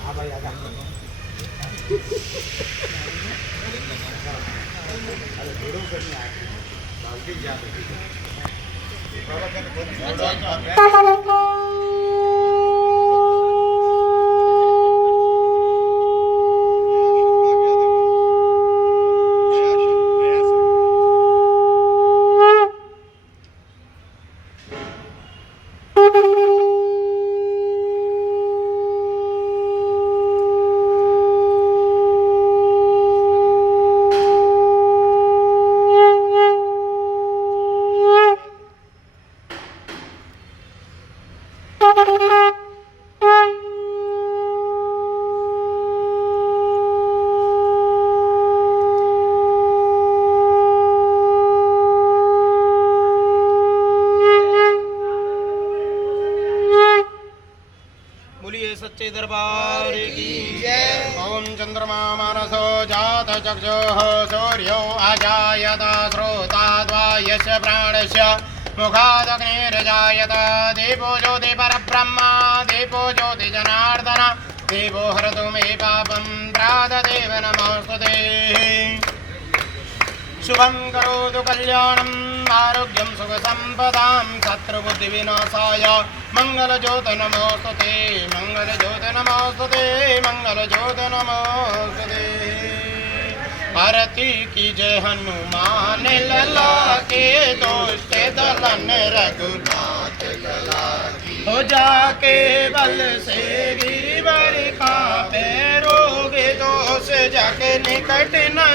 हाँ भाई आजा। अरे वीडियो करनी आए बाल्टी जा रही है। सच्चे दरबार की जय। ओम चंद्रमा मानसो जात चक्षुः सूर्यो अजायत श्रोता द्वायश प्राणस्य मुखादग्निर्जायत देवो ज्योति परब्रह्म देवो ज्योति जनार्दन देवो हरतु मे पापं प्रातदेव नमोस्तुते। शुभं करोतु कल्याणम् आरोग्यं सुखसम्पदां शत्रुबुद्धिविनाशाय मंगलज्योति नमोस्तुते मंगलज्योति नमोस्तुते मंगलज्योति नमोस्तुते। आरती की जय हनुमान लला के दुष्ट दलन रघुनाथ लला की हो जाके बल से गिरवर का पैरोगे दोष जाके निकट न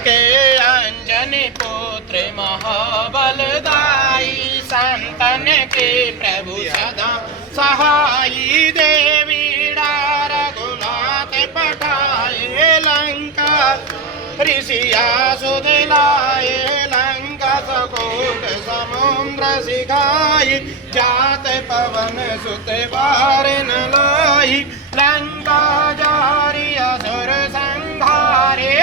के अंजनी पुत्र महाबलदाई संतन के प्रभु सदा सहाई देवी रघुनाथ पठाए लंका ऋषिया सुध लाए लंका सकोट समुद्र सिखाई जात पवन सुत बार न लाई लंका जारी असुर संहारे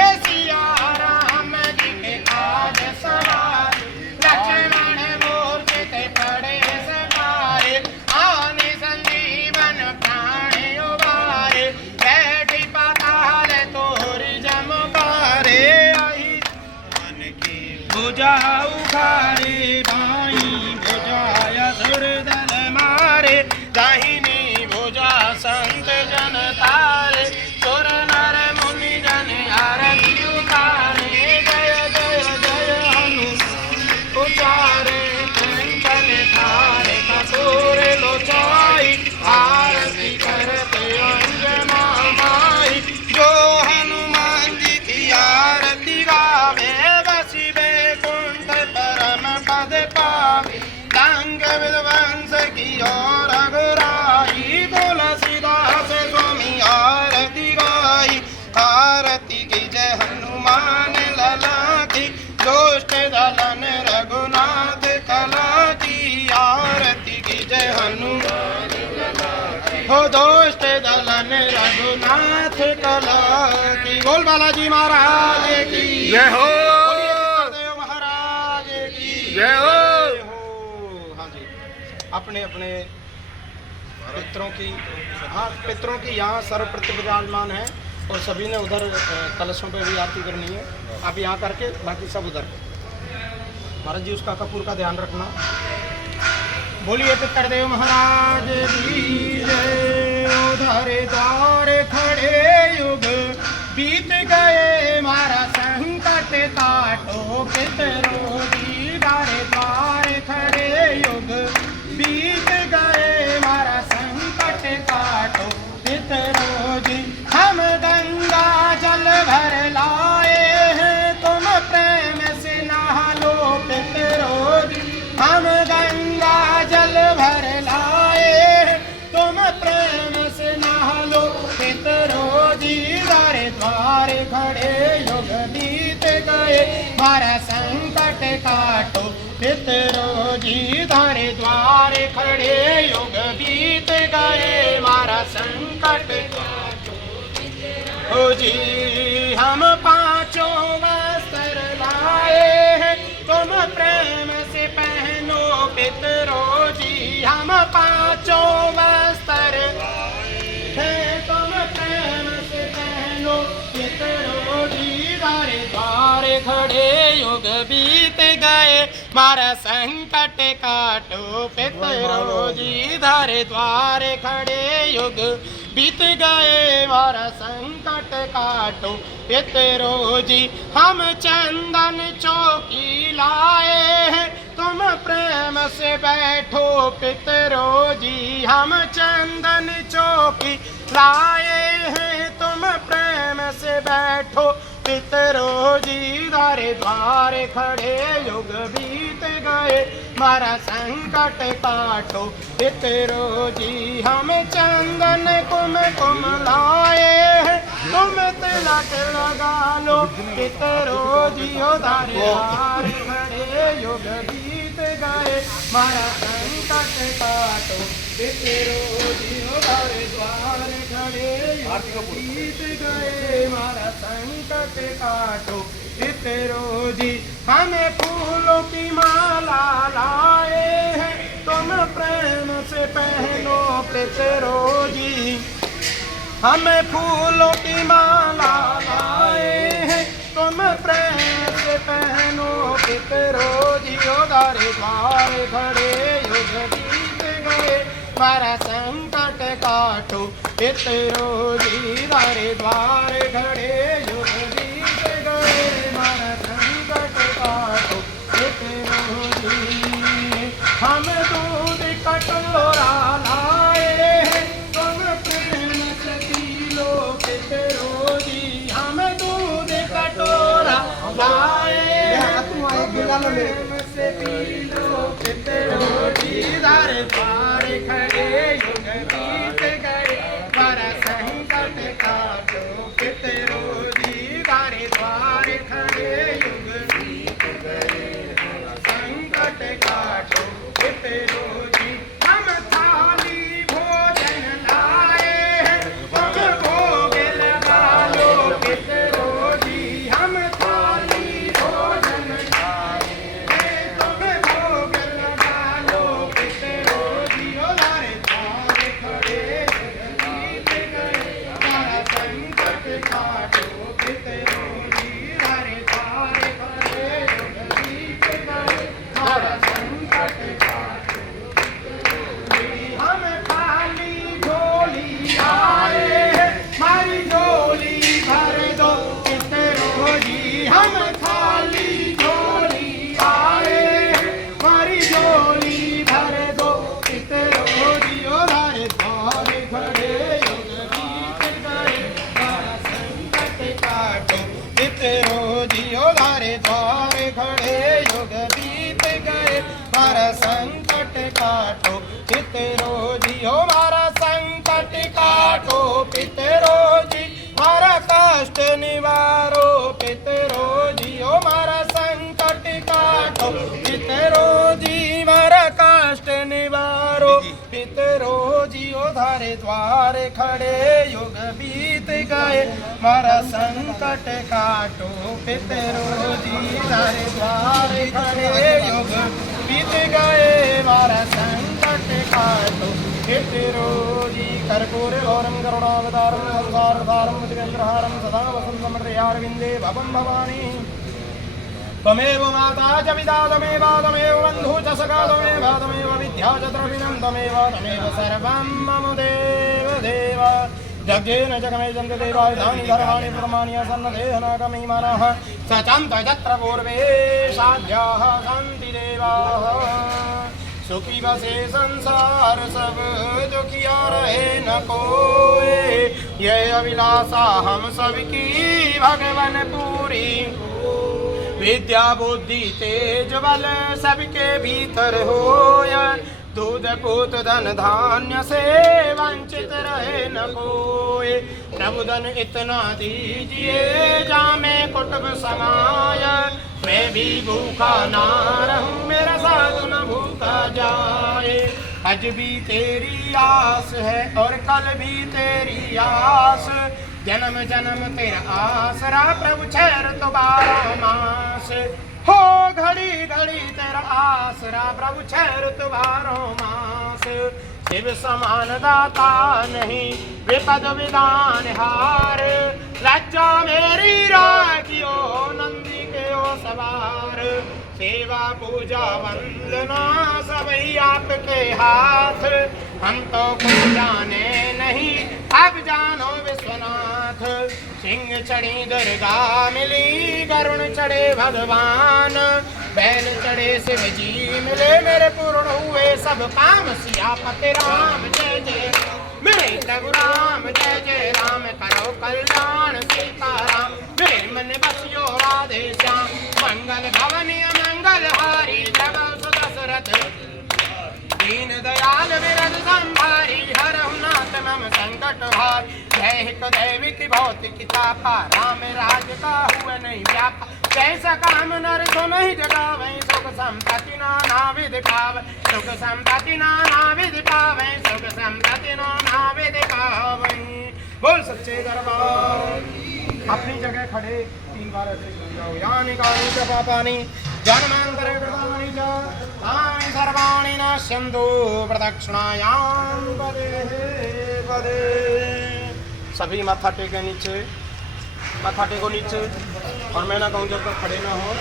उखारे भाई भुजाय सुरदल मारे दाहिनी भुजा संत जन तारे सुर नर मुनि जन आरती उतारे जय जय जय हनुमान उचारे कंचन थारे कसूर लोचाई आरती करते अंजना माई जो हनुमान जी की आरती गावे विध्वंस की और रघुराई तुलसीदास स्वामी आरती गाई आरती की जय हनुमान लला की दुष्ट दलन रघुनाथ कला की आरती की जय हनुमान हो दुष्ट दलन रघुनाथ कला की। बोल बालाजी महाराज की जय हो महाराज की जय हो। अपने अपने पितरों की पितरों की यहाँ सर्वप्रति विराजमान है और सभी ने उधर कलशों पे भी आरती करनी है। आप यहाँ करके बाकी सब उधर। महाराज जी उसका कपूर का ध्यान रखना। बोलिए पितरदेव महाराज की जय। उधर द्वार खड़े युग बीत गए मारा संकट काटो पितरों की द्वार खड़े युग बीत गए मारा संकट काटो पितरों जी हम गंगा जल भर लाए हैं तुम प्रेम से नहा लो पितरों जी हम गंगा जल भर लाए हैं तुम प्रेम से नहा लो पितरों जी द्वार खड़े युग बीत गए मारा संकट काटो पितरों जी धारे द्वार खड़े युग बीत गए मारा संकट हो जी हम पांचों वस्त्र लाए हैं तुम प्रेम से पहनो पितरों जी हम पांचों वस्त्र हैं तुम खड़े युग बीत गए मारा संकट काटो पितरो जी धारे द्वारे खड़े युग बीत गए मारा संकट काटो पितरो जी हम चंदन चौकी लाए हैं तुम प्रेम से बैठो पितरो जी हम चंदन चौकी लाए हैं तुम प्रेम से बैठो पितरो जी धारे द्वारे खड़े युग बीत गए मारा संकट काटो पितरो जी हम चंदन कुमकुम लाए हैं तुम तिलक लगा लो पितरो जी धारे द्वारे खड़े युग बीत गए मारा संकट काटो पितरो जी धारे द्वारे खड़े युग बीत गए मारा संकट काटो पितरो जी हमें फूलों की माला लाए हैं तुम प्रेम से पहनो पितरो जी हमें फूलों की माला लाए हैं तुम प्रेम से पहनो पितरो जी धारे द्वारे खड़े युग बीत गए मारा संकट काटो पितरो जी धारे द्वारे खड़े युग बीत गए मारा संकट काटो पितरो जी हम दूध कटोरा लाए हैं तुम प्रेम से पी लो पितरो जी हम दूध कटोरा लाए हैं तुम प्रेम से पी लो पितरो जी धारे द्वारे खड़े युग बीत गए मारा संकट काटो पितरो जी धारे द्वारे खड़े युग बीत गए संकट काटो पितरो जी हम थाली भोजन लाए हैं तुम भोग लगा लो पितरो जी हम थाली भोजन लाए हैं तुम भोग लगा लो पितरो जी धारे द्वारे खड़े युग बीत गए मारा संकट काटो पितरो जी धारे द्वारे खड़े युग बीत गए मारा संकट काटो हम खाली झोली आए हैं मारी झोली भर दो पितरो जी हम खाली झोली आए हैं मारी झोली भर दो पितरो जी धारे द्वारे खड़े युग बीत गए मारा संकट काटो पितरो जी धारे द्वारे खड़े युग बीत गए मारा संकट काटो पितरो जी मारा संकट काटो पितरो जी मारा कष्ट निवारो पितरो जी मारा संकट काटो पितरो जी मारा कष्ट निवारो पितरो जी धारे द्वारे खड़े युग बीत गए मारा संकट काटो पितरो जी धारे द्वारे खड़े युग बीत गए मारा संकट काटो पितरो जी कर्पूर गौरम करुणावतारम संसारधारम दिव्येन्द्रहारम सदा वसंतम हृदयारविन्दे भवं भवानी त्वमेव माता च पिता त्वमेव बन्धु च सखा त्वमेव विद्या च द्रविणं त्वमेव सर्वं मम देव देव जगेन जगमे जन्ते देवायुधानि धर्माणि प्रमाणि सन्नदेहनागमि मनः सचन्त यत्र पूर्वे साध्याः सन्ति देवाः सुखी बसे संसार सब दुखिया रहे न कोई ये अभिलाषा हम सबकी भगवान पूरी विद्या बुद्धि तेज बल सबके भीतर होय दूध पूत धन धान्य से वंचित रहे न कोई प्रभु धन इतना दीजिए जामे कुटुंब समाय मैं भी भूखा ना रहूं मेरा साधु न भूखा जाए आज भी तेरी आस है और कल भी तेरी आस जन्म जन्म तेरा आसरा प्रभु छेर तो 12 मास हो घड़ी घड़ी तेरा आसरा प्रभु छेर तो 12 मास शिव समान दाता नहीं विपद विधान हार लज्जा मेरी राखियो नंदी के ओ सवार। सेवा पूजा वंदना सभी आपके हाथ, हम तो कुछ जाने नहीं अब जानो विश्वनाथ। सिंह चढ़ी दुर्गा मिली, गरुण चढ़े भगवान, बैल चढ़े शिव जी मिले, मेरे पूर्ण हुए सब काम। सियापति राम जय जय मेरे प्रभु राम जय जय राम, करो कल्याण सीताराम, मेरे मन बसियो राधे श्याम। मंगल भवनी मंगल हारी, जब सुदशरथ दीन दयाल विरद संभारी, हरहु नाथ मम संकट हार। जय हिक दैविक भौतिक तापा, राम राज का हुआ नहीं व्यापा। जैसा काम नर तो नहीं जगावे, सुख संपत्ति नाना विधि पावे, सुख संपत्ति नाना विधि पावे, सुख संपत्ति नाना विधि पावे। बोल सच्चे दरबार। अपनी जगह खड़े 3 बार ऐसे जाओ। यानी कानी च पापानि जन्मांतरे कृतानि च तानि सर्वाणि नाश्यन्तु प्रदक्षिणायां पदे पदे। सभी माथा टेके नीचे, माथा टेको नीचे। और मैं ना कहूँ जब तक खड़े ना हो